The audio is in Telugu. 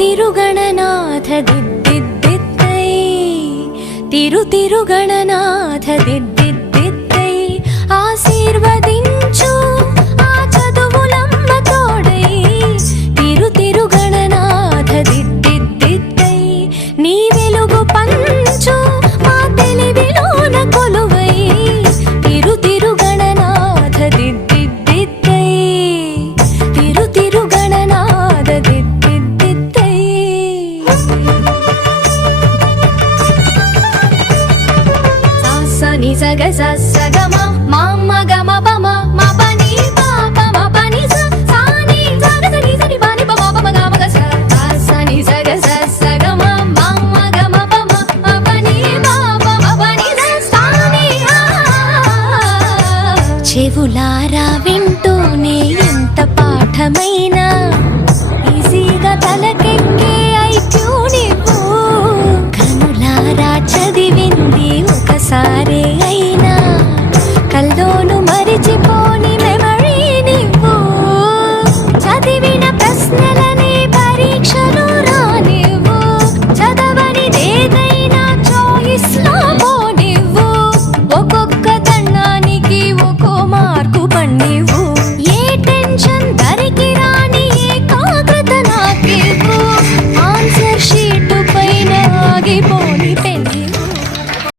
తిరుగణనాథ దిద్దిద్దిద్దై తిరుగణనాథ దిద్దిద్దిద్దై ఆశీర్వదించు ఆ చదువులమ్మ తోడై తిరుగణనాథ దిద్దిద్దిద్దై నీ వెలుగు పంచు మా తెలివిలోన కొలువై తిరుగణనాథ దిద్దిద్దిద్దై తిరుగణనాథ దిద్దిద్దిద్దై సాసని సగ సగమ మామ గమ పమ మ పని పాప మ పని స సాని సగ సని సని పని పమ పమ గమ గ స సాసని సగ సగమ మామ గమ పమ మ పని పాప మ పని స సాని చెవులారా వింటూనే ఎంత పాఠమైనా ఈజీగా తలకి